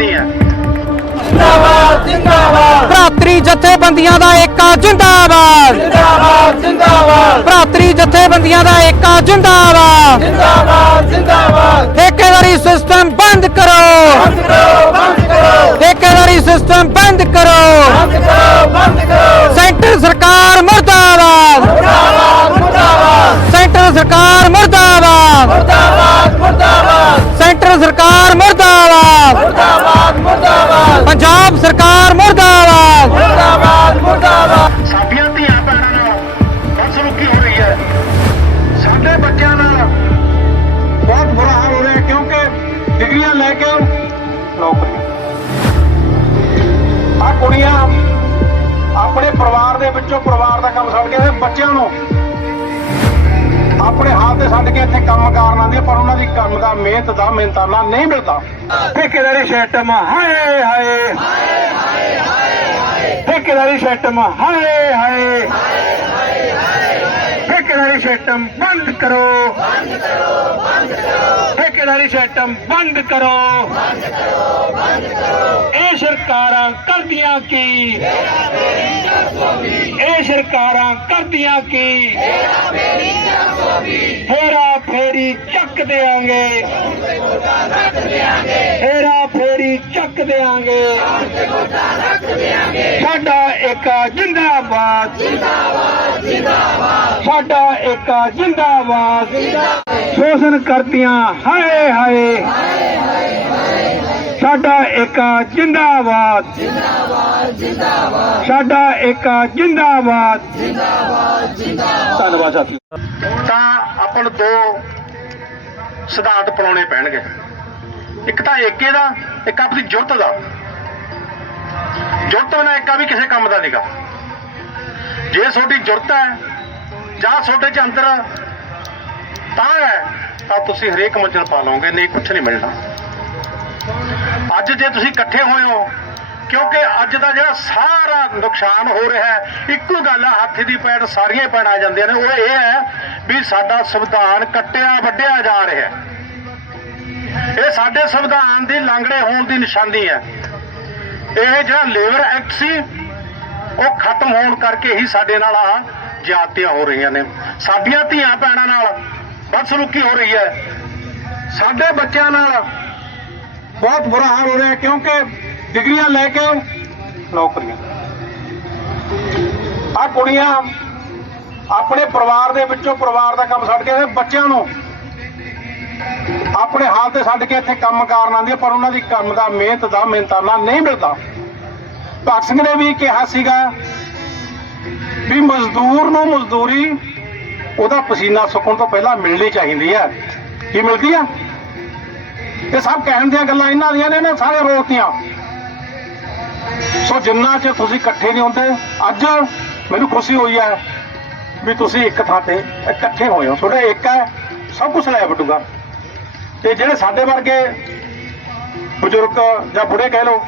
ਨਿਸ਼ਾਨੀ ਹੈ ਜਿੰਦਾਬਾਦ ਜਿੰਦਾਬਾਦ। ਭਰਾਤਰੀ ਜਥੇਬੰਦੀਆਂ ਦਾ ਏਕਾ ਜਿੰਦਾਬਾਦ। ਜਿੰਦਾਬਾਦ ਜਿੰਦਾਬਾਦ। ਭਰਾਤਰੀ ਜਥੇਬੰਦੀਆਂ ਦਾ ਏਕਾ ਜਿੰਦਾਬਾਦ। ਜਿੰਦਾਬਾਦ ਜਿੰਦਾਬਾਦ। ਠੇਕੇਦਾਰੀ ਸਿਸਟਮ ਬੰਦ ਕਰੋ। ਬੰਦ ਕਰੋ ਬੰਦ ਕਰੋ। ਠੇਕੇਦਾਰੀ ਸਿਸਟਮ ਬੰਦ ਕਰੋ। ਬੰਦ ਕਰੋ ਬੰਦ ਕਰੋ। ਸੈਂਟਰ ਮੁਰਦਾਬਾਦ। ਪੰਜਾਬ ਸਰਕਾਰ ਮੁਰਦਾਬਾਦ। ਮੁਰਦਾਬਾਦ ਮੁਰਦਾਬਾਦ। ਸਾਡੀਆਂ ਧੀਆਂ ਭੈਣਾਂ ਨਾਲ ਬਦਸਲੂਕੀ ਹੋ ਰਹੀ ਹੈ। ਸਾਡੇ ਬੱਚਿਆਂ ਨਾਲ ਬਹੁਤ ਬੁਰਾ ਹਾਲ ਹੋ ਰਿਹਾ ਕਿਉਂਕਿ ਡਿਗਰੀਆਂ ਲੈ ਕੇ ਨੌਕਰੀਆਂ ਆ ਕੁੜੀਆਂ ਆਪਣੇ ਪਰਿਵਾਰ ਦੇ ਵਿੱਚੋਂ ਪਰਿਵਾਰ ਦਾ ਕੰਮ ਛੱਡ ਕੇ ਬੱਚਿਆਂ ਨੂੰ ਆਪਣੇ ਹਾਲ ਤੇ ਛੱਡ ਕੇ ਇੱਥੇ ਕੰਮ ਕਰਨ ਆਉਂਦੀਆਂ ਪਰ ਉਹਨਾਂ ਦੀ ਕੰਮ ਦਾ ਮਿਹਨਤ ਦਾ, ਮਿਹਨਤਾਨਾ ਨਹੀਂ ਮਿਲਦਾ। ਠੇਕੇਦਾਰੀ ਸਿਸਟਮ, ਹਾਏ ਹਾਏ। ਠੇਕੇਦਾਰੀ ਸਿਸਟਮ, ਹਾਏ ਹਾਏ। ਠੇਕੇਦਾਰੀ ਸਿਸਟਮ ਬੰਦ ਕਰੋ। ਬੰਦ ਕਰੋ ਬੰਦ ਕਰੋ ਠੇਕੇਦਾਰੀ ਸਿਸਟਮ ਬੰਦ ਕਰੋ ਬੰਦ ਕਰੋ। ਇਹ ਸਰਕਾਰਾਂ ਕਰਦੀਆਂ ਕੀ? ਇਹ ਸਰਕਾਰਾਂ ਕਰਦੀਆਂ ਕੀ? ਹੇਰਾ ਫੇਰੀ ਚੱਕ ਦੇਾਂਗੇ ਹੇਰਾ ਫੇਰੀ ਚੱਕ ਦੇਾਂਗੇ ਸਾਡਾ ਏਕਾ ਜਿੰਦਾਬਾਦ। ਜਿੰਦਾਬਾਦ ਜਿੰਦਾਬਾਦ। ਸਾਡਾ ਏਕਾ ਜਿੰਦਾਬਾਦ। ਸ਼ੋਸ਼ਣ ਕਰਦੀਆਂ ਹਾਏ ਹਾਏ। ਸਾਡਾ ਏਕਾ ਜਿੰਦਾਬਾਦ। ਜਿੰਦਾਬਾਦ ਜਿੰਦਾਬਾਦ ਸਾਡਾ ਏਕਾ ਜਿੰਦਾਬਾਦ। ਜਿੰਦਾਬਾਦ ਜਿੰਦਾਬਾਦ ਧੰਨਵਾਦ ਸਾਥੀਓ। ਤਾਂ ਆਪਾਂ ਨੂੰ ਦੋ ਸਿਧਾਂਤ ਅਪਣਾਉਣੇ ਪੈਣਗੇ। ਇੱਕ ਤਾਂ ਏਕੇ ਦਾ, ਇੱਕ ਆਪਣੀ ਜੁਰਤ ਦਾ। ਜੁਰਤ ਬਿਨਾਂ ਏਕਾ ਵੀ ਕਿਸੇ ਕੰਮ ਦਾ ਨਹੀਂਗਾ ਜੇ ਤੁਹਾਡੀ ਜੁਰਤ ਹੈ, ਜਾਂ ਤੁਹਾਡੇ ਚ ਅੰਦਰ ਤਾਂ ਹੈ, ਤਾਂ ਤੁਸੀਂ ਹਰੇਕ ਮੰਜਲ ਪਾ ਲਓਗੇ, ਨਹੀਂ ਕੁਝ ਨਹੀਂ ਮਿਲਣਾ। ਅੱਜ ਜੇ ਤੁਸੀਂ ਇਕੱਠੇ ਹੋਏ ਹੋ, ਕਿਉਂਕਿ ਅੱਜ ਦਾ ਜਿਹੜਾ ਸਾਰਾ ਨੁਕਸਾਨ ਹੋ ਰਿਹਾ ਹੈ, ਇੱਕੋ ਗੱਲ ਹੈ ਹੱਥ ਦੀ ਪੈੜ ਸਾਰੀਆਂ ਹੀ ਪੈਣਾ ਜਾਂਦੀਆਂ ਨੇ। ਉਹ ਇਹ ਹੈ ਵੀ ਸਾਡਾ ਸੰਵਿਧਾਨ ਕੱਟਿਆ, ਵੱਢਿਆ ਜਾ ਰਿਹਾ ਹੈ। ਇਹ ਸਾਡੇ ਸੰਵਿਧਾਨ ਦੀ ਲਾਂਘੜੇ ਹੋਣ ਦੀ ਨਿਸ਼ਾਨੀ ਹੈ। ਇਹ ਜਿਹੜਾ ਲੇਬਰ ਐਕਟ ਸੀ, ਉਹ ਖਤਮ ਹੋਣ ਕਰਕੇ ਹੀ ਸਾਡੇ ਨਾਲ ਆ ਜਾਤੀਆਂ ਹੋ ਰਹੀਆਂ ਨੇ। ਸਾਡੀਆਂ ਧੀਆਂ ਭੈਣਾਂ ਨਾਲ ਬਦਸਲੂਕੀ ਹੋ ਰਹੀ ਹੈ। ਸਾਡੇ ਬੱਚਿਆਂ ਨਾਲ ਬਹੁਤ ਬੁਰਾ ਹਾਲ ਹੋ ਰਿਹਾ ਕਿਉਂਕਿ ਡਿਗਰੀਆਂ ਲੈ ਕੇ ਨੌਕਰੀਆਂ। ਆ ਕੁੜੀਆਂ ਆਪਣੇ ਪਰਿਵਾਰ ਦੇ ਵਿੱਚੋਂ ਪਰਿਵਾਰ ਦਾ ਕੰਮ ਛੱਡ ਕੇ ਬੱਚਿਆਂ ਨੂੰ ਆਪਣੇ ਹਾਲ ਤੇ ਛੱਡ ਕੇ ਇੱਥੇ ਕੰਮ ਕਰਨ ਆਉਂਦੀਆਂ ਪਰ ਉਹਨਾਂ ਦੀ ਕੰਮ ਦਾ ਮਿਹਨਤ ਦਾ ਮਿਹਨਤਾਨਾ ਨਹੀਂ ਮਿਲਦਾ। ਭਗਤ ਸਿੰਘ ਨੇ ਵੀ ਕਿਹਾ ਸੀਗਾ ਵੀ ਮਜ਼ਦੂਰ ਨੂੰ ਮਜ਼ਦੂਰੀ ਉਹਦਾ ਪਸੀਨਾ ਸੁੱਕਣ ਤੋਂ ਪਹਿਲਾਂ ਮਿਲਣੀ ਚਾਹੀਦੀ ਹੈ। ਕੀ ਮਿਲਦੀ ਆ? ਇਹ ਸਭ ਕਹਿਣ ਦੀਆਂ ਗੱਲਾਂ ਇਹਨਾਂ ਦੀਆਂ ਨੇ ਨਾ ਸਾਰੇ ਰੋਕਤੀਆਂ। ਸੋ ਜਿੰਨਾ ਚਿਰ ਤੁਸੀਂ ਇਕੱਠੇ ਨਹੀਂ ਹੁੰਦੇ, ਅੱਜ ਮੈਨੂੰ ਖੁਸ਼ੀ ਹੋਈ ਹੈ ਵੀ ਤੁਸੀਂ ਇੱਕ ਥਾਂ ਤੇ ਇਕੱਠੇ ਹੋਏ ਹੋ। ਤੁਹਾਡਾ ਇੱਕ ਹੈ, ਸਭ ਕੁਝ ਲੈ ਵਟੂਗਾ। ਤੇ ਜਿਹੜੇ ਸਾਡੇ ਵਰਗੇ ਬਜ਼ੁਰਗ ਜਾਂ ਬੁੜੇ ਕਹਿ ਲਓ,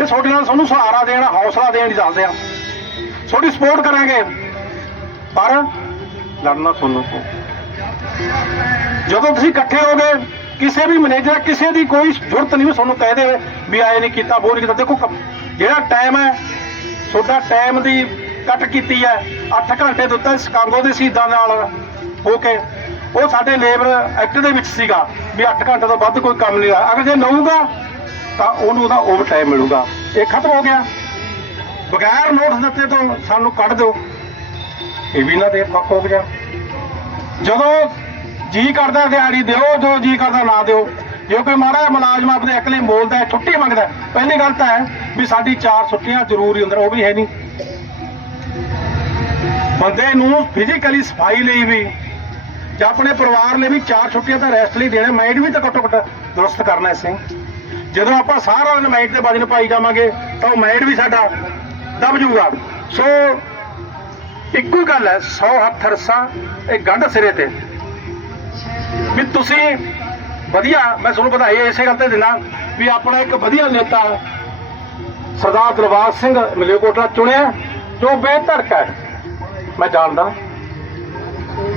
ਇਹ ਤੁਹਾਡੇ ਨਾਲ ਤੁਹਾਨੂੰ ਸਹਾਰਾ ਦੇਣ, ਹੌਸਲਾ ਦੇਣ ਹੀ ਦੱਸਦੇ ਆ। ਤੁਹਾਡੀ ਸਪੋਰਟ ਕਰਾਂਗੇ। ਪਰ ਲੜਨਾ ਤੁਹਾਨੂੰ ਜਦੋਂ ਤੁਸੀਂ ਇਕੱਠੇ ਹੋਗੇ ਕਿਸੇ ਵੀ ਮੈਨੇਜਰ, ਕਿਸੇ ਦੀ ਕੋਈ ਜ਼ਰੂਰਤ ਨਹੀਂ ਤੁਹਾਨੂੰ ਕਹਿ ਦੇਵੇ ਵੀ ਆਏ ਨਹੀਂ ਕੀਤਾ ਉਹ ਨਹੀਂ ਕੀਤਾ। ਦੇਖੋ ਜਿਹੜਾ ਟਾਈਮ ਹੈ, ਤੁਹਾਡਾ ਟਾਈਮ ਦੀ ਕੱਟ ਕੀਤੀ ਹੈ। 8 ਘੰਟੇ ਦਿੱਤਾ ਸਕਾਂਗੋ ਦੇ ਸ਼ਹੀਦਾਂ ਨਾਲ ਹੋ ਕੇ ਉਹ ਸਾਡੇ ਲੇਬਰ ਐਕਟ ਦੇ ਵਿੱਚ ਸੀਗਾ ਵੀ 8 ਘੰਟੇ ਤੋਂ ਵੱਧ ਕੋਈ ਕੰਮ ਨਹੀਂ ਆ ਅਗਰ ਜੇ ਲਊਗਾ ਤਾਂ ਉਹਨੂੰ ਉਹਦਾ ਓਵਰ ਟਾਈਮ ਮਿਲੂਗਾ। ਇਹ ਖਤਮ ਹੋ ਗਿਆ। ਬਗੈਰ ਨੋਟਿਸ ਦਿੱਤੇ ਤੋਂ ਸਾਨੂੰ ਕੱਢ ਦਿਓ। ਇਹ ਵੀ ਨਾ ਦੇ ਪੱਕ ਹੋ ਗਿਆ। ਜਦੋਂ ਜੀ ਕਰਦਾ ਦਿਹਾੜੀ ਦਿਓ, ਜੋ ਜੀ ਕਰਦਾ ਨਾ ਦਿਓ। ਜੇ ਕੋਈ ਮਾੜਾ ਮੁਲਾਜ਼ਮ ਆਪਣੇ ਅਕਲੇ ਬੋਲਦਾ ਹੈ, ਛੁੱਟੀ ਮੰਗਦਾ ਪਹਿਲੀ ਗੱਲ ਤਾਂ ਹੈ ਵੀ ਸਾਡੀ ਚਾਰ ਛੁੱਟੀਆਂ ਜ਼ਰੂਰੀ ਹੁੰਦੀਆਂ ਉਹ ਵੀ ਹੈ ਨਹੀਂ। ਬੰਦੇ ਨੂੰ ਫਿਜ਼ੀਕਲੀ ਸਫ਼ਾਈ ਲਈ ਵੀ ਜਾਂ ਆਪਣੇ ਪਰਿਵਾਰ ਲਈ ਵੀ ਚਾਰ ਛੁੱਟੀਆਂ ਤਾਂ ਰੈਸਟ ਲਈ ਦੇਣੇ ਮਾਈਂਡ ਵੀ ਤਾਂ ਘੱਟੋ ਘੱਟ ਦੁਰਸਤ ਕਰਨਾ ਇਸੇ ਜਦੋਂ ਆਪਾਂ ਸਾਰਾ ਦਿਨ ਮਾਈਂਡ ਤੇ ਵਜਨ ਪਾਈ ਜਾਵਾਂਗੇ, ਤਾਂ ਉਹ ਮਾਈਂਡ ਵੀ ਸਾਡਾ ਦਬ ਜਾਊਗਾ ਸੋ ਇੱਕੋ ਗੱਲ ਹੈ 100 ਹੱਥ ਰਸਾ ਇਹ ਗੰਢ ਸਿਰੇ ਤੇ। ਵੀ ਤੁਸੀਂ ਵਧੀਆ, ਮੈਂ ਤੁਹਾਨੂੰ ਵਧਾਈ ਇਸੇ ਗੱਲ ਤੇ ਦਿੰਦਾ ਵੀ ਆਪਣਾ ਇੱਕ ਵਧੀਆ ਨੇਤਾ ਸਰਦਾਰ ਦਿਲਬਾਗ ਸਿੰਘ ਮਲੇਕੋਟਲਾ ਚੁਣਿਆ, ਜੋ ਬੇਧੜਕ ਹੈ। ਮੈਂ ਜਾਣਦਾ।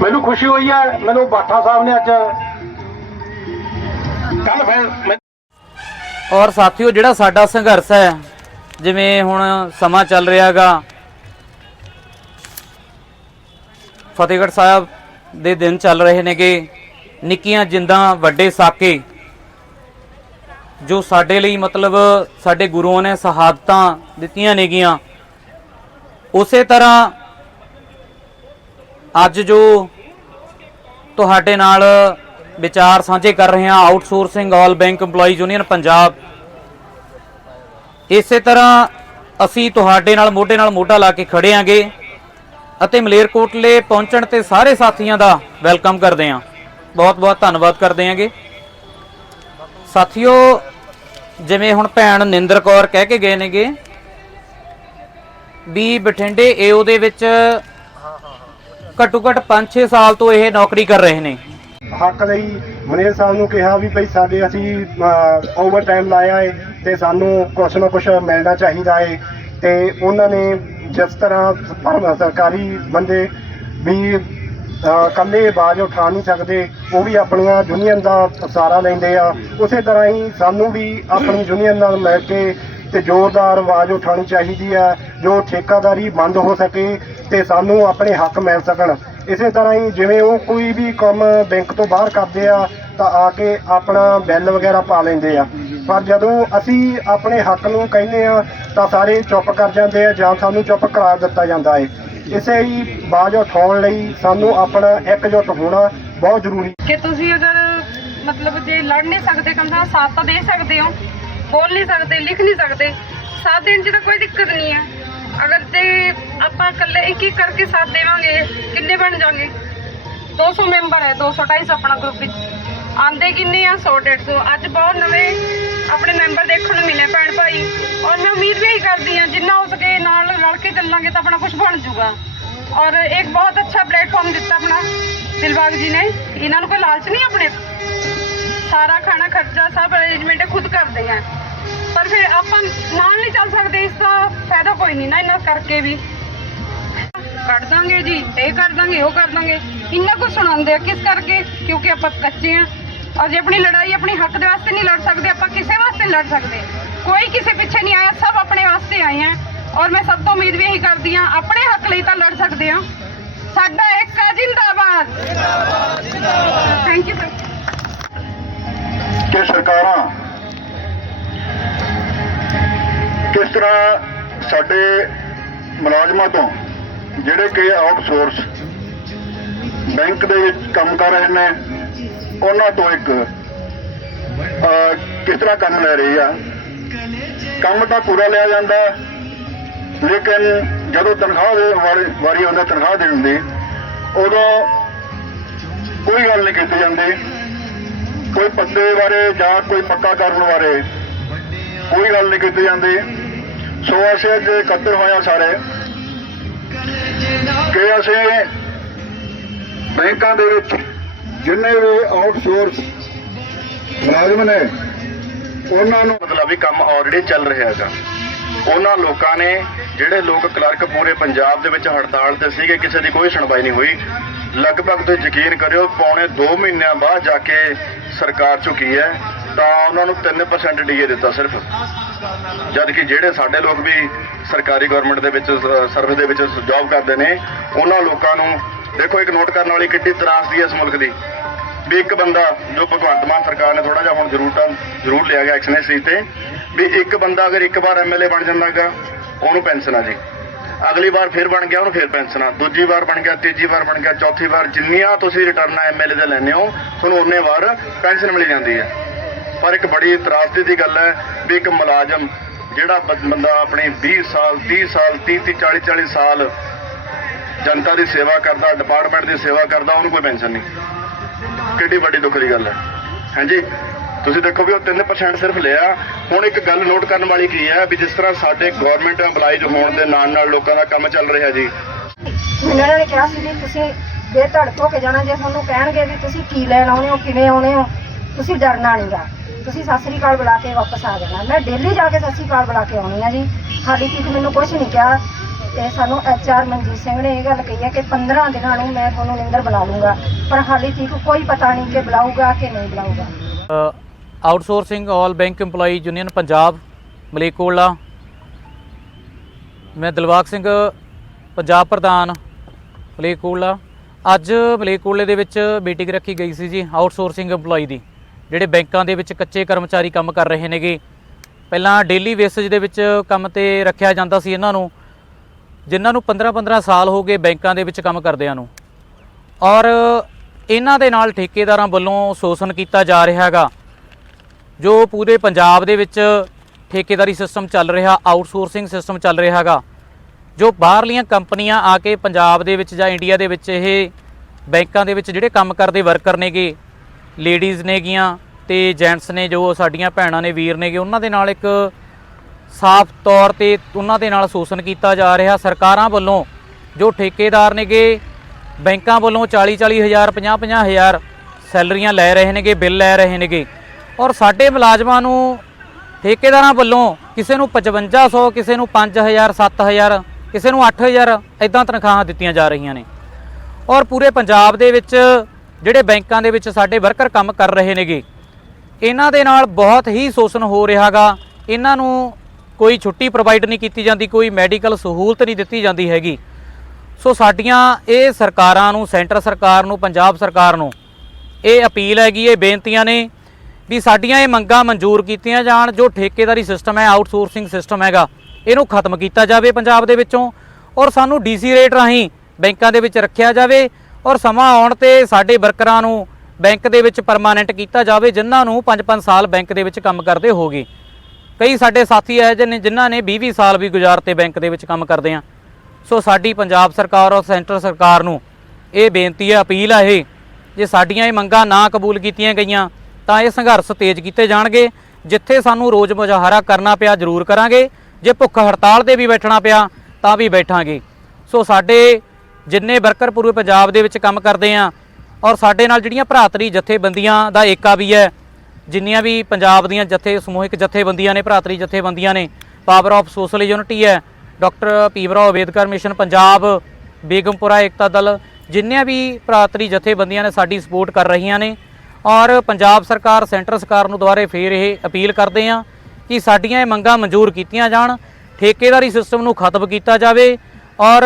ਮੈਨੂੰ ਖੁਸ਼ੀ ਹੋਈ ਹੈ, ਮੈਨੂੰ ਬਾਠਾ ਸਾਹਿਬ ਨੇ ਅੱਜ ਕੱਲ ਮੈਂ ਔਰ ਸਾਥੀਓ, ਜਿਹੜਾ ਸਾਡਾ ਸੰਘਰਸ਼ ਹੈ, ਜਿਵੇਂ ਹੁਣ ਸਮਾਂ ਚੱਲ ਰਿਹਾਗਾ ਫਤਿਹਗੜ੍ਹ ਸਾਹਿਬ ਦੇ ਦਿਨ ਚੱਲ ਰਹੇ ਨੇਗੇ। ਨਿੱਕੀਆਂ ਜਿੰਦਾਂ ਵੱਡੇ ਸਾਕੇ ਜੋ ਸਾਡੇ ਲਈ ਮਤਲਬ ਸਾਡੇ ਗੁਰੂਆਂ ਨੇ ਸ਼ਹਾਦਤਾਂ ਦਿੱਤੀਆਂ ਨੇਗੀਆਂ। ਉਸੇ ਤਰ੍ਹਾਂ ਅੱਜ ਜੋ ਤੁਹਾਡੇ ਨਾਲ ਵਿਚਾਰ ਸਾਂਝੇ ਕਰ ਰਹੇ ਹਾਂ outsourcing all bank EMPLOYEES union Punjab. ਇਸੇ ਤਰ੍ਹਾਂ ਅਸੀਂ ਤੁਹਾਡੇ ਨਾਲ ਮੋਢੇ ਨਾਲ ਮੋਢਾ ਲਾ ਕੇ ਖੜੇ ਆਂਗੇ ਅਤੇ ਮਲੇਰਕੋਟਲੇ ਪਹੁੰਚਣ ਤੇ ਸਾਰੇ ਸਾਥੀਆਂ ਦਾ ਵੈਲਕਮ ਕਰਦੇ ਹਾਂ। ਬਹੁਤ ਬਹੁਤ ਧੰਨਵਾਦ ਕਰਦੇ ਹਾਂਗੇ ਸਾਥੀਓ, ਜਿਵੇਂ ਹੁਣ ਭੈਣ ਨਿੰਦਰ ਕੌਰ ਕਹਿ ਕੇ ਗਏ ਨੇਗੇ ਵੀ ਬਠਿੰਡੇ ਏਓ ਦੇ ਵਿੱਚ ਘੱਟੋ ਘੱਟ 5-6 ਸਾਲ ਤੋਂ ਇਹ ਨੌਕਰੀ ਕਰ ਰਹੇ ਨੇ। ਹੱਕ ਲਈ ਮਨੇਰ ਸਾਹਿਬ ਨੂੰ ਕਿਹਾ ਵੀ ਭਈ ਸਾਡੇ ਅਸੀਂ ਓਵਰ ਟਾਈਮ ਲਾਇਆ ਏ ਤੇ ਸਾਨੂੰ ਕੁਛ ਨਾ ਕੁਛ ਮਿਲਣਾ ਚਾਹੀਦਾ ਏ ਤੇ ਉਹਨਾਂ ਨੇ ਜਿਸ ਤਰ੍ਹਾਂ ਸਰਕਾਰੀ ਬੰਦੇ ਵੀ ਅਹ, ਇਕੱਲੇ ਆਵਾਜ਼ ਉਠਾ ਨਹੀਂ ਸਕਦੇ ਉਹ ਵੀ ਆਪਣੀਆਂ ਯੂਨੀਅਨ ਦਾ ਸਹਾਰਾ ਲੈਂਦੇ ਆ। ਉਸੇ ਤਰ੍ਹਾਂ ਹੀ ਸਾਨੂੰ ਵੀ ਆਪਣੀ ਯੂਨੀਅਨ ਨਾਲ ਮਿਲ ਕੇ ਤੇ ਜ਼ੋਰਦਾਰ ਆਵਾਜ਼ ਉਠਾਉਣੀ ਚਾਹੀਦੀ ਹੈ ਜੋ ਠੇਕਾਦਾਰੀ ਬੰਦ ਹੋ ਸਕੇ ਤੇ ਸਾਨੂੰ ਆਪਣੇ ਹੱਕ ਮਿਲ ਸਕਣ। ਇਸੇ ਤਰ੍ਹਾਂ ਹੀ ਜਿਵੇਂ ਉਹ ਕੋਈ ਵੀ ਕੰਮ ਬੈਂਕ ਤੋਂ ਬਾਹਰ ਕਰਦੇ ਆ ਤਾਂ ਆ ਕੇ ਆਪਣਾ ਬਿੱਲ ਵਗੈਰਾ ਪਾ ਲੈਂਦੇ ਆ। ਪਰ ਜਦੋਂ ਅਸੀਂ ਆਪਣੇ ਹੱਕ ਨੂੰ ਕਹਿੰਦੇ ਆ ਤਾਂ ਸਾਰੇ ਚੁੱਪ ਕਰ ਜਾਂਦੇ ਆ ਜਾਂ ਸਾਨੂੰ ਚੁੱਪ ਕਰਾ ਦਿੱਤਾ ਜਾਂਦਾ ਹੈ ਇਸੇ ਹੀ ਆਵਾਜ਼ ਉਠਾਉਣ ਲਈ ਸਾਨੂੰ ਆਪਣਾ ਇਕਜੁੱਟ ਹੋਣਾ ਬਹੁਤ ਜ਼ਰੂਰੀ ਕਿ ਤੁਸੀਂ ਅਗਰ ਮਤਲਬ ਜੇ ਲੜ ਨਹੀਂ ਸਕਦੇ ਕਮ ਸੇ ਸਾਥ ਤਾਂ ਦੇ ਸਕਦੇ ਹੋ, ਬੋਲ ਨਹੀਂ ਸਕਦੇ, ਲਿਖ ਨਹੀਂ ਸਕਦੇ, ਸਾਥ ਦੇਣ 'ਚ ਤਾਂ ਕੋਈ ਦਿੱਕਤ ਨਹੀਂ ਹੈ। ਅਗਰ ਜੇ ਆਪਾਂ ਇਕੱਲੇ ਇੱਕ ਇੱਕ ਕਰਕੇ ਸਾਥ ਦੇਵਾਂਗੇ, ਕਿੰਨੇ ਬਣ ਜਾਣਗੇ? 200 ਮੈਂਬਰ ਹੈ 200 250 ਆਪਣਾ ਗਰੁੱਪ ਵਿੱਚ। ਆਂਦੇ ਕਿੰਨੇ ਆ? 100 150 ਅੱਜ ਬਹੁਤ ਨਵੇਂ ਆਪਣੇ ਮੈਂਬਰ ਦੇਖਣ ਨੂੰ ਮਿਲੇ ਭੈਣ ਭਾਈ। ਔਰ ਮੈਂ ਉਮੀਦ ਵੀ ਇਹੀ ਕਰਦੀ ਹਾਂ, ਜਿੰਨਾ ਹੋ ਸਕੇ ਨਾਲ ਰਲ ਕੇ ਚੱਲਾਂਗੇ ਤਾਂ ਆਪਣਾ ਕੁਝ ਬਣ ਜਾਊਗਾ। ਔਰ ਇੱਕ ਬਹੁਤ ਅੱਛਾ ਪਲੇਟਫਾਰਮ ਦਿੱਤਾ ਆਪਣਾ ਦਿਲਬਾਗ ਜੀ ਨੇ। ਇਹਨਾਂ ਨੂੰ ਕੋਈ ਲਾਲਚ ਨਹੀਂ ਆਪਣੇ? ਸਾਰਾ ਖਾਣਾ, ਖਰਚਾ, ਸਭ ਅਰੇਂਜਮੈਂਟ ਖੁਦ ਕਰਦੇ ਆ। ਪਰ ਫਿਰ ਆਪਾਂ ਨਾਲ ਨਹੀਂ ਚੱਲ ਸਕਦੇ, ਇਸ ਦਾ ਫਾਇਦਾ ਕੋਈ ਨਹੀਂ ਨਾ ਇਹਨਾਂ ਕਰਕੇ ਵੀ। ਕੱਢ ਦਾਂਗੇ ਜੀ, ਇਹ ਕਰ ਦਾਂਗੇ, ਉਹ ਕਰ ਦਾਂਗੇ। ਇੰਨਾ ਕੁਝ ਸੁਣਾਉਂਦੇ ਆ, ਕਿਸ ਕਰਕੇ? ਕਿਉਂਕਿ ਆਪਾਂ ਕੱਚੇ ਆ। ਔਰ ਆਪਣੀ ਲੜਾਈ ਆਪਣੀ ਹੱਕ ਦੇ ਵਾਸਤੇ ਨਹੀਂ ਲੜ ਸਕਦੇ, ਆਪਾਂ ਕਿਸੇ ਵਾਸਤੇ ਨਹੀਂ ਲੜ ਸਕਦੇ। ਕੋਈ ਕਿਸੇ ਪਿੱਛੇ ਨਹੀਂ ਆਇਆ, ਸਭ ਆਪਣੇ ਵਾਸਤੇ ਆਏ ਆ। ਔਰ ਮੈਂ ਸਭ ਤੋਂ ਉਮੀਦ ਵੀ ਇਹੀ ਕਰਦੀ ਆ ਆਪਣੇ ਹੱਕ ਲਈ ਤਾਂ ਲੜ ਸਕਦੇ ਆ ਸਾਡਾ ਇੱਕ ਆ ਜਿੰਦਾਬਾਦ। ਥੈਂਕ ਯੂ ਸਰ ਕਿ ਸਰਕਾਰਾਂ ਕਿਸ ਤਰ੍ਹਾਂ ਸਾਡੇ ਮੁਲਾਜ਼ਮਾਂ ਤੋਂ ਜਿਹੜੇ ਕਿ ਆਊਟਸੋਰਸ ਬੈਂਕ ਦੇ ਵਿੱਚ ਕੰਮ ਕਰ ਰਹੇ ਨੇ ਉਹਨਾਂ ਤੋਂ ਇੱਕ ਕਿਸ ਤਰ੍ਹਾਂ ਕੰਮ ਲੈ ਰਹੀ ਆ? ਕੰਮ ਤਾਂ ਪੂਰਾ ਲਿਆ ਜਾਂਦਾ, ਲੇਕਿਨ ਜਦੋਂ ਤਨਖਾਹ ਦੇ ਵਾਰੀ ਵਾਰੀ ਆਉਂਦਾ, ਤਨਖਾਹ ਦੇਣ ਦੀ, ਉਦੋਂ ਕੋਈ ਗੱਲ ਨਹੀਂ ਕੀਤੀ ਜਾਂਦੀ। ਕੋਈ ਪੱਤੇ ਬਾਰੇ ਜਾਂ ਕੋਈ ਪੱਕਾ ਕਰਨ ਬਾਰੇ ਕੋਈ ਗੱਲ ਨਹੀਂ ਕੀਤੀ ਜਾਂਦੀ। ਸੋ ਅਸੀਂ ਅੱਜ ਇਕੱਤਰ ਹੋਇਆ ਸਾਰੇ ਕਿ ਅਸੀਂ ਬੈਂਕਾਂ ਦੇ ਵਿੱਚ ਜਿੰਨੇ ਵੀ ਆਊਟਸੋਰਸ ਮੁਲਾਜ਼ਮ ਨੇ, ਉਹਨਾਂ ਨੂੰ ਮਤਲਬ ਵੀ ਕੰਮ ਆਲਰੇਡੀ ਚੱਲ ਰਿਹਾ ਹੈਗਾ। ਉਹਨਾਂ ਲੋਕਾਂ ਨੇ, ਜਿਹੜੇ ਲੋਕ ਕਲਰਕ ਪੂਰੇ ਪੰਜਾਬ ਦੇ ਵਿੱਚ ਹੜਤਾਲ ਤੇ ਸੀਗੇ, ਕਿਸੇ ਦੀ ਕੋਈ ਸੁਣਵਾਈ ਨਹੀਂ ਹੋਈ। ਲਗਭਗ ਤੁਸੀਂ ਯਕੀਨ ਕਰਿਓ, ਪੌਣੇ 2 ਮਹੀਨਿਆਂ ਬਾਅਦ ਜਾ ਕੇ ਸਰਕਾਰ ਝੁਕੀ ਹੈ, ਤਾਂ ਉਹਨਾਂ ਨੂੰ 3% ਡੀਏ ਦਿੱਤਾ ਸਿਰਫ। ਜਦ ਕਿ ਜਿਹੜੇ ਸਾਡੇ ਲੋਕ ਵੀ ਸਰਕਾਰੀ ਗਵਰਨਮੈਂਟ ਦੇ ਵਿੱਚ ਸਰਵਿਸ ਦੇ ਵਿੱਚ ਜੌਬ ਕਰਦੇ ਨੇ, ਉਹਨਾਂ ਲੋਕਾਂ ਨੂੰ ਦੇਖੋ, ਇੱਕ ਨੋਟ ਕਰਨ ਵਾਲੀ ਕਿੱਡੀ ਤਰਾਸਦੀ ਹੈ ਇਸ ਮੁਲਕ ਦੀ। ਵੀ ਇੱਕ ਬੰਦਾ ਜੋ ਭਗਵੰਤ ਮਾਨ ਸਰਕਾਰ ਨੇ ਥੋੜਾ ਜਿਹਾ ਹੁਣ ਜ਼ਰੂਰ ਤਾਂ ਜ਼ਰੂਰ ਲਿਆ ਗਿਆ ਐਕਸ਼ਨ ਇਸ ਚੀਜ਼ ਤੇ, ਵੀ ਇੱਕ ਬੰਦਾ ਅਗਰ ਇੱਕ ਵਾਰ ਐਮਐਲਏ ਬਣ ਜਾਂਦਾਗਾ ਉਹਨੂੰ ਪੈਨਸ਼ਨ ਆ ਜੀ। ਅਗਲੀ ਵਾਰ ਫਿਰ ਬਣ ਗਿਆ, ਉਹਨੂੰ ਫਿਰ ਪੈਨਸ਼ਨ ਆ। ਦੂਜੀ ਵਾਰ ਬਣ ਗਿਆ, ਤੀਜੀ ਵਾਰ ਬਣ ਗਿਆ, ਚੌਥੀ ਵਾਰ ਜਿੰਨੀਆਂ ਤੁਸੀਂ ਰਿਟਰਨ ਐਮਐਲਏ ਦੇ ਲੈਂਦੇ ਹੋ, ਤੁਹਾਨੂੰ ਉਹਨੇ ਵਾਰ ਪੈਨਸ਼ਨ ਮਿਲ ਜਾਂਦੀ ਹੈ। ਪਰ ਇੱਕ ਬੜੀ ਤਰਾਸਦੀ ਦੀ ਗੱਲ ਹੈ ਵੀ ਇੱਕ ਮੁਲਾਜ਼ਮ ਜਿਹੜਾ ਬ- ਬੰਦਾ ਆਪਣੀ 20 ਸਾਲ 30 ਸਾਲ 30 30 40 40 ਸਾਲ ਜਨਤਾ ਦੀ ਸੇਵਾ ਕਰਦਾ ਡਿਪਾਰਟਮੈਂਟ ਦੀ ਸੇਵਾ ਕਰਦਾ, ਉਹਨੂੰ ਕੋਈ ਪੈਨਸ਼ਨ ਨਹੀਂ। ਕਿੱਡੀ ਵੱਡੀ ਦੁੱਖ ਦੀ ਗੱਲ ਹੈ। ਹਾਂਜੀ? ਤੁਸੀਂ ਦੇਖੋ ਵੀ ਉਹ 3% ਸਿਰਫ ਲਿਆ। ਹੁਣ ਇੱਕ ਗੱਲ ਨੋਟ ਕਰਨ ਵਾਲੀ ਕੀ ਹੈ ਵੀ ਜਿਸ ਤਰ੍ਹਾਂ ਸਾਡੇ ਗਵਰਨਮੈਂਟ EMPLOYEES ਹੋਣ ਦੇ ਨਾਲ ਨਾਲ ਲੋਕਾਂ ਦਾ ਕੰਮ ਚੱਲ ਰਿਹਾ ਜੀ। ਮੈਨੂੰ ਇਹਨਾਂ ਨੇ ਕਿਹਾ ਸੀ ਵੀ ਤੁਸੀਂ ਬੇਧੜਕ ਹੋ ਕੇ ਜਾਣਾ, ਜੇ ਤੁਹਾਨੂੰ ਕਹਿਣਗੇ ਵੀ ਤੁਸੀਂ ਕੀ ਲੈਣ ਆਉਣੇ ਹੋ, ਕਿਵੇਂ ਆਉਣੇ ਹੋ, ਤੁਸੀਂ ਡਰਨਾ ਨਹੀਂਗਾ ਤੁਸੀਂ ਸਤਿ ਕਾਲ ਬੁਲਾ ਕੇ ਵਾਪਸ ਆ ਜਾਣਾ। ਮੈਂ ਡੇਲੀ ਜਾ ਕੇ ਸਤਿ ਸ੍ਰੀ ਅਕਾਲ ਬੁਲਾ ਕੇ ਆਉਣੀ ਆ ਜੀ। ਹਾਲੀ ਤੱਕ ਮੈਨੂੰ ਕੁਝ ਨਹੀਂ ਕਿਹਾ। ਤੇ ਸਾਨੂੰ ਐਚਆਰ ਮਨਜੀਤ ਸਿੰਘ ਨੇ ਇਹ ਗੱਲ ਕਹੀ ਹੈ ਕਿ 15 ਦਿਨਾਂ ਨੂੰ ਮੈਂ ਤੁਹਾਨੂੰ ਨਿੰਦਰ ਬੁਲਾ ਲੂੰਗਾ, ਪਰ ਹਾਲੇ ਤੀਕ ਕੋਈ ਪਤਾ ਨਹੀਂ ਕਿ ਬੁਲਾਊਗਾ ਕਿ ਨਹੀਂ ਬੁਲਾਊਗਾ। Outsourcing all bank EMPLOYE union Punjab ਮਲੇਕੋਲਾ ਮੈਂ ਦਿਲਵਾਗ ਸਿੰਘ, ਪੰਜਾਬ ਪ੍ਰਧਾਨ ਮਲੇਕੋਲਾ ਅੱਜ ਮਲੇਕੋਲੇ ਦੇ ਵਿੱਚ ਮੀਟਿੰਗ ਰੱਖੀ ਗਈ ਸੀ ਜੀ ਆਊਟਸੋਰਸਿੰਗ EMPLOYE ਦੀ, ਜਿਹੜੇ ਬੈਂਕਾਂ ਦੇ ਵਿੱਚ ਕੱਚੇ ਕਰਮਚਾਰੀ ਕੰਮ ਕਰ ਰਹੇ ਨੇਗੇ। ਪਹਿਲਾਂ ਡੇਲੀ ਬੇਸਿਸ ਦੇ ਵਿੱਚ ਕੰਮ ਤੇ ਰੱਖਿਆ ਜਾਂਦਾ ਸੀ ਇਹਨਾਂ ਨੂੰ ਜਿਨ੍ਹਾਂ ਨੂੰ 15-15 ਸਾਲ ਹੋ ਗਏ ਬੈਂਕਾਂ ਦੇ ਵਿੱਚ ਕੰਮ ਕਰਦਿਆਂ ਨੂੰ। ਔਰ ਇਹਨਾਂ ਦੇ ਨਾਲ ਠੇਕੇਦਾਰਾਂ ਵੱਲੋਂ ਸ਼ੋਸ਼ਣ ਕੀਤਾ ਜਾ ਰਿਹਾ ਹੈਗਾ, ਜੋ ਪੂਰੇ ਪੰਜਾਬ ਦੇ ਵਿੱਚ ਠੇਕੇਦਾਰੀ ਸਿਸਟਮ ਚੱਲ ਰਿਹਾ ਆਊਟਸੋਰਸਿੰਗ ਸਿਸਟਮ ਚੱਲ ਰਿਹਾ ਹੈਗਾ, ਜੋ ਬਾਹਰਲੀਆਂ ਕੰਪਨੀਆਂ ਆ ਕੇ ਪੰਜਾਬ ਦੇ ਵਿੱਚ ਜਾਂ ਇੰਡੀਆ ਦੇ ਵਿੱਚ ਇਹ ਬੈਂਕਾਂ ਦੇ ਵਿੱਚ ਜਿਹੜੇ ਕੰਮ ਕਰਦੇ ਵਰਕਰ ਨੇਗੇ ਲੇਡੀਜ਼ ਨੇਗੀਆਂ ਤੇ ਜੈਂਟਸ ਨੇ ਜੋ ਸਾਡੀਆਂ ਭੈਣਾਂ ਨੇ, ਵੀਰ ਨੇਗੇ, ਉਹਨਾਂ ਦੇ ਨਾਲ ਇੱਕ ਸਾਫ਼ ਤੌਰ ਤੇ ਉਹਨਾਂ ਦੇ ਨਾਲ ਸ਼ੋਸ਼ਣ ਕੀਤਾ ਜਾ ਰਿਹਾ। ਸਰਕਾਰਾਂ ਵੱਲੋਂ ਜੋ ਠੇਕੇਦਾਰ ਨੇਗੇ, ਬੈਂਕਾਂ ਵੱਲੋਂ 40 40 ਹਜ਼ਾਰ 50 50 ਹਜ਼ਾਰ ਸੈਲਰੀਆਂ ਲੈ ਰਹੇ ਨੇਗੇ, ਬਿੱਲ ਲੈ ਰਹੇ ਨੇਗੇ। ਔਰ ਸਾਡੇ ਮੁਲਾਜ਼ਮਾਂ ਨੂੰ ਠੇਕੇਦਾਰਾਂ ਵੱਲੋਂ ਕਿਸੇ ਨੂੰ 5500 ਕਿਸੇ ਨੂੰ 5000 7000 ਕਿਸੇ ਨੂੰ 8000 ਇਦਾਂ ਤਨਖਾਹਾਂ ਦਿੱਤੀਆਂ ਜਾ ਰਹੀਆਂ ਨੇ। ਔਰ ਪੂਰੇ ਪੰਜਾਬ ਦੇ ਵਿੱਚ ਜਿਹੜੇ ਬੈਂਕਾਂ ਦੇ ਵਿੱਚ ਸਾਡੇ ਵਰਕਰ ਕੰਮ ਕਰ ਰਹੇ ਨੇਗੇ, ਇਹਨਾਂ ਦੇ ਨਾਲ ਬਹੁਤ ਹੀ ਸ਼ੋਸ਼ਣ ਹੋ ਰਿਹਾਗਾ ਇਹਨਾਂ ਨੂੰ ਕੋਈ ਛੁੱਟੀ ਪ੍ਰੋਵਾਈਡ ਨਹੀਂ ਕੀਤੀ ਜਾਂਦੀ, ਕੋਈ ਮੈਡੀਕਲ ਸਹੂਲਤ ਨਹੀਂ ਦਿੱਤੀ ਜਾਂਦੀ ਹੈਗੀ। ਸੋ ਸਾਡੀਆਂ ਇਹ ਸਰਕਾਰਾਂ ਨੂੰ, ਸੈਂਟਰ ਸਰਕਾਰ ਨੂੰ, ਪੰਜਾਬ ਸਰਕਾਰ ਨੂੰ ਇਹ ਅਪੀਲ ਹੈਗੀ, ਇਹ ਬੇਨਤੀਆਂ ਨੇ ਵੀ ਸਾਡੀਆਂ ਇਹ ਮੰਗਾਂ ਮਨਜ਼ੂਰ ਕੀਤੀਆਂ ਜਾਣ, ਜੋ ਠੇਕੇਦਾਰੀ ਸਿਸਟਮ ਹੈ ਆਊਟਸੋਰਸਿੰਗ ਸਿਸਟਮ ਹੈਗਾ, ਇਹਨੂੰ ਖਤਮ ਕੀਤਾ ਜਾਵੇ ਪੰਜਾਬ ਦੇ ਵਿੱਚੋਂ ਔਰ ਸਾਨੂੰ ਡੀਸੀ ਰੇਟ ਰਾਹੀਂ ਬੈਂਕਾਂ ਦੇ ਵਿੱਚ ਰੱਖਿਆ ਜਾਵੇ ਔਰ ਸਮਾਂ ਆਉਣ ਤੇ ਸਾਡੇ ਵਰਕਰਾਂ ਨੂੰ ਬੈਂਕ ਦੇ ਵਿੱਚ ਪਰਮਾਨੈਂਟ ਕੀਤਾ ਜਾਵੇ, ਜਿਨ੍ਹਾਂ ਨੂੰ 5-5 ਸਾਲ ਬੈਂਕ ਦੇ ਵਿੱਚ ਕੰਮ ਕਰਦੇ ਹੋਗੇ। ਕਈ ਸਾਡੇ ਸਾਥੀ ਇਹੋ ਜਿਹੇ ਨੇ ਜਿਨ੍ਹਾਂ ਨੇ 20-20 ਸਾਲ ਵੀ ਗੁਜ਼ਾਰਤੇ ਬੈਂਕ ਦੇ ਵਿੱਚ ਕੰਮ ਕਰਦੇ ਆ। ਸੋ ਸਾਡੀ ਪੰਜਾਬ ਸਰਕਾਰ ਔਰ ਸੈਂਟਰ ਸਰਕਾਰ ਨੂੰ ਇਹ ਬੇਨਤੀ ਹੈ, ਅਪੀਲ ਹੈ ਇਹ, ਜੇ ਸਾਡੀਆਂ ਇਹ ਮੰਗਾਂ ਨਾ ਕਬੂਲ ਕੀਤੀਆਂ ਗਈਆਂ, ਤਾਂ ਇਹ ਸੰਘਰਸ਼ ਤੇਜ਼ ਕੀਤੇ ਜਾਣਗੇ। ਜਿੱਥੇ ਸਾਨੂੰ ਰੋਜ਼ ਮੁਜ਼ਾਹਰਾ ਕਰਨਾ ਪਿਆ, ਜ਼ਰੂਰ ਕਰਾਂਗੇ। ਜੇ ਭੁੱਖ ਹੜਤਾਲ ਤੇ ਵੀ ਬੈਠਣਾ ਪਿਆ, ਤਾਂ ਵੀ ਬੈਠਾਂਗੇ। ਸੋ ਸਾਡੇ ਜਿੰਨੇ ਵਰਕਰ ਪੂਰੇ ਪੰਜਾਬ ਦੇ ਵਿੱਚ ਕੰਮ ਕਰਦੇ ਆ, ਔਰ ਸਾਡੇ ਨਾਲ ਜਿਹੜੀਆਂ ਭਰਾਤਰੀ ਜਥੇਬੰਦੀਆਂ ਦਾ ਏਕਾ ਵੀ ਹੈ ਜਿੰਨੀਆਂ ਵੀ ਪੰਜਾਬ ਦੀਆਂ ਜਥੇ, ਸਮੂਹਿਕ ਜਥੇਬੰਦੀਆਂ ਨੇ, ਭਰਾਤਰੀ ਜਥੇਬੰਦੀਆਂ ਨੇ ਪਾਵਰ ਆਫ ਸੋਸ਼ਲ ਯੂਨਿਟੀ ਹੈ। ਡਾਕਟਰ ਭੀਮਰਾਓ ਅੰਬੇਦਕਰ ਮਿਸ਼ਨ ਪੰਜਾਬ, ਬੇਗਮਪੁਰਾ ਏਕਤਾ ਦਲ, ਜਿੰਨੀਆਂ ਵੀ ਭਰਾਤਰੀ ਜਥੇਬੰਦੀਆਂ ਨੇ ਸਾਡੀ ਸਪੋਰਟ ਕਰ ਰਹੀਆਂ ਨੇ ਔਰ ਪੰਜਾਬ ਸਰਕਾਰ ਸੈਂਟਰ ਸਰਕਾਰ ਨੂੰ ਦੁਆਰੇ ਫੇਰ ਇਹ ਅਪੀਲ ਕਰਦੇ ਆ ਕਿ ਸਾਡੀਆਂ ਇਹ ਮੰਗਾਂ ਮਨਜ਼ੂਰ ਕੀਤੀਆਂ ਜਾਣ, ਠੇਕੇਦਾਰੀ ਸਿਸਟਮ ਨੂੰ ਖਤਮ ਕੀਤਾ ਜਾਵੇ ਔਰ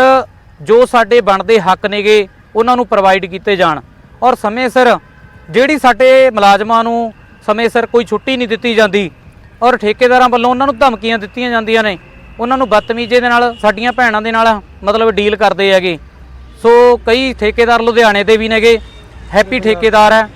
ਜੋ ਸਾਡੇ ਬਣਦੇ ਹੱਕ ਨੇਗੇ ਉਹਨਾਂ ਨੂੰ ਪ੍ਰੋਵਾਈਡ ਕੀਤੇ ਜਾਣ। ਔਰ ਸਮੇਂ ਸਿਰ ਜਿਹੜੀ ਸਾਡੇ ਮੁਲਾਜ਼ਮਾਂ ਨੂੰ ਸਮੇਂ ਸਿਰ ਕੋਈ ਛੁੱਟੀ ਨਹੀਂ ਦਿੱਤੀ ਜਾਂਦੀ। ਔਰ ਠੇਕੇਦਾਰਾਂ ਵੱਲੋਂ ਉਹਨਾਂ ਨੂੰ ਧਮਕੀਆਂ ਦਿੱਤੀਆਂ ਜਾਂਦੀਆਂ ਨੇ। ਉਹਨਾਂ ਨੂੰ ਬਦਤਮੀਜ਼ੀ ਦੇ ਨਾਲ ਸਾਡੀਆਂ ਭੈਣਾਂ ਦੇ ਨਾਲ ਮਤਲਬ ਡੀਲ ਕਰਦੇ ਹੈਗੇ। ਸੋ ਕਈ ਠੇਕੇਦਾਰ ਲੁਧਿਆਣੇ ਦੇ ਵੀ ਨੇਗੇ। ਹੈਪੀ ਠੇਕੇਦਾਰ ਹੈ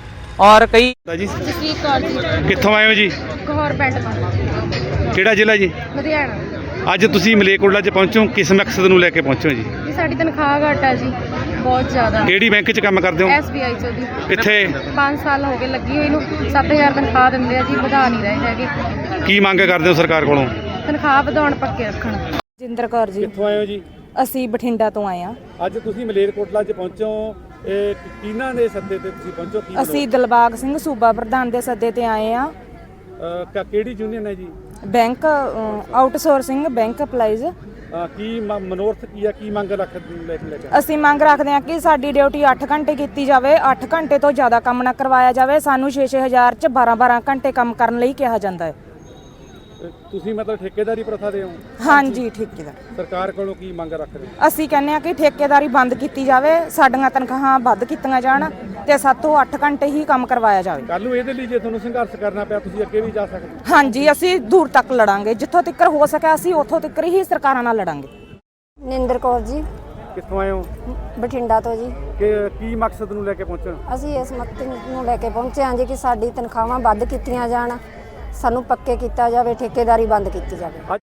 ਔਰ ਕਈ ਜੀ ਜਸਵੀਰ ਕੌਰ ਜੀ। ਕਿੱਥੋਂ ਆਏ ਹੋ ਜੀ? ਗੌਰ ਪਿੰਡ ਤੋਂ। ਕਿਹੜਾ ਜ਼ਿਲ੍ਹਾ ਜੀ? ਲੁਧਿਆਣਾ। ਅੱਜ ਤੁਸੀਂ ਮਲੇਕੋਟਲਾ 'ਚ ਪਹੁੰਚੋ। ਕਿਸ ਮਕਸਦ ਨੂੰ ਲੈ ਕੇ ਪਹੁੰਚੋ ਜੀ? ਜੀ ਸਾਡੀ ਤਨਖਾਹ ਘੱਟ ਹੈ ਜੀ। ਬਹੁਤ ਜ਼ਿਆਦਾ। ਕਿਹੜੀ ਬੈਂਕ 'ਚ ਕੰਮ ਕਰਦੇ ਹੋ? ਐਸਬੀਆਈ ਚ ਜੀ ਇੱਥੇ 5 ਸਾਲ ਹੋ ਗਏ ਲੱਗੀ ਹੋਈ ਨੂੰ। 7000 ਤਨਖਾਹ ਦਿੰਦੇ ਆ ਜੀ ਵਧਾ ਨਹੀਂ ਰਹੇ ਹੈਗੇ। ਕੀ ਮੰਗ ਕਰਦੇ ਹੋ ਸਰਕਾਰ ਕੋਲੋਂ? ਤਨਖਾਹ ਵਧਾਉਣ ਪੱਕੇ ਰੱਖਣ। ਜਿੰਦਰ ਕੌਰ ਜੀ। ਕਿੱਥੋਂ ਆਏ ਹੋ ਜੀ? ਅਸੀਂ ਬਠਿੰਡਾ ਤੋਂ ਆਏ ਆ ਅੱਜ ਤੁਸੀਂ ਮਲੇਰਕੋਟਲਾ 'ਚ ਪਹੁੰਚੋ। ਇਹ ਕਿਹਨਾਂ ਦੇ ਸੱਦੇ ਤੇ ਤੁਸੀਂ ਪਹੁੰਚੋ? ਕੀ ਅਸੀਂ ਦਿਲਬਾਗ ਸਿੰਘ ਸੂਬਾ ਪ੍ਰਧਾਨ ਦੇ ਸੱਦੇ ਤੇ ਆਏ ਆ ਕਿਹੜੀ ਯੂਨੀਅਨ ਹੈ ਜੀ? Bank outsourcing bank employees. ਕੀ ਮ- ਮਨੋਰਥ ਕੀ ਆ ਕੀ ਮੰਗ ਰੱਖ ਲੈ ਕੇ ਲੈ ਕੇ ਅਸੀਂ ਮੰਗ ਰੱਖਦੇ ਹਾਂ ਕਿ ਸਾਡੀ ਡਿਊਟੀ 8 ਘੰਟੇ ਕੀਤੀ ਜਾਵੇ। 8 ਘੰਟੇ ਤੋਂ ਜ਼ਿਆਦਾ ਕੰਮ ਨਾ ਕਰਵਾਇਆ ਜਾਵੇ। ਸਾਨੂੰ 6-6000 ਚ 12-12 ਘੰਟੇ ਕੰਮ ਕਰਨ ਲਈ ਕਿਹਾ ਜਾਂਦਾ ਹੈ। ਤੁਸੀਂ ਮਤਲਬ ਠੇਕੇਦਾਰੀ ਪ੍ਰਥਾ ਦੇ ਹੋ? ਹਾਂਜੀ ਠੇਕੇਦਾਰ। ਸਰਕਾਰ ਕੋਲੋਂ ਕੀ ਮੰਗ ਰੱਖਦੇ ਹੋ? ਅਸੀਂ ਕਹਿੰਦੇ ਆ ਕਿ ਠੇਕੇਦਾਰੀ ਬੰਦ ਕੀਤੀ ਜਾਵੇ। ਸਾਡੀਆਂ ਤਨਖਾਹਾਂ ਵੱਧ ਕੀਤੀਆਂ ਜਾਣ। ਤੇ ਸਾਤੋਂ 8 ਘੰਟੇ ਹੀ ਕੰਮ ਕਰਵਾਇਆ ਜਾਵੇ। ਕੱਲ ਨੂੰ ਇਹਦੇ ਲਈ ਜੇ ਤੁਹਾਨੂੰ ਸੰਘਰਸ਼ ਕਰਨਾ ਪਿਆ ਤੁਸੀਂ ਅੱਗੇ ਵੀ ਜਾ ਸਕਦੇ ਹੋ। ਹਾਂਜੀ ਅਸੀਂ ਦੂਰ ਤੱਕ ਲੜਾਂਗੇ। ਜਿੱਥੋਂ ਤੱਕ ਹੋ ਸਕਿਆ ਅਸੀਂ ਉੱਥੋਂ ਤੱਕ ਹੀ ਸਰਕਾਰਾਂ ਨਾਲ ਲੜਾਂਗੇ। ਨਿੰਦਰ ਕੌਰ ਜੀ। ਕਿੱਥੋਂ ਆਏ ਹੋ? ਬਠਿੰਡਾ ਤੋਂ ਜੀ। ਕਿ ਕੀ ਮਕਸਦ ਨੂੰ ਲੈ ਕੇ ਪਹੁੰਚੋ ਅਸੀਂ ਇਸ ਮਕਸਦ ਨੂੰ ਲੈ ਕੇ ਪਹੁੰਚੇ ਹਾਂ ਜੀ ਕਿ ਸਾਡੀ ਤਨਖਾਹਾਂ ਵੱਧ ਕੀਤੀਆਂ ਜਾਣ ਸਾਨੂੰ ਪੱਕੇ ਕੀਤਾ ਜਾਵੇ ਠੇਕੇਦਾਰੀ ਬੰਦ ਕੀਤੀ ਜਾਵੇ।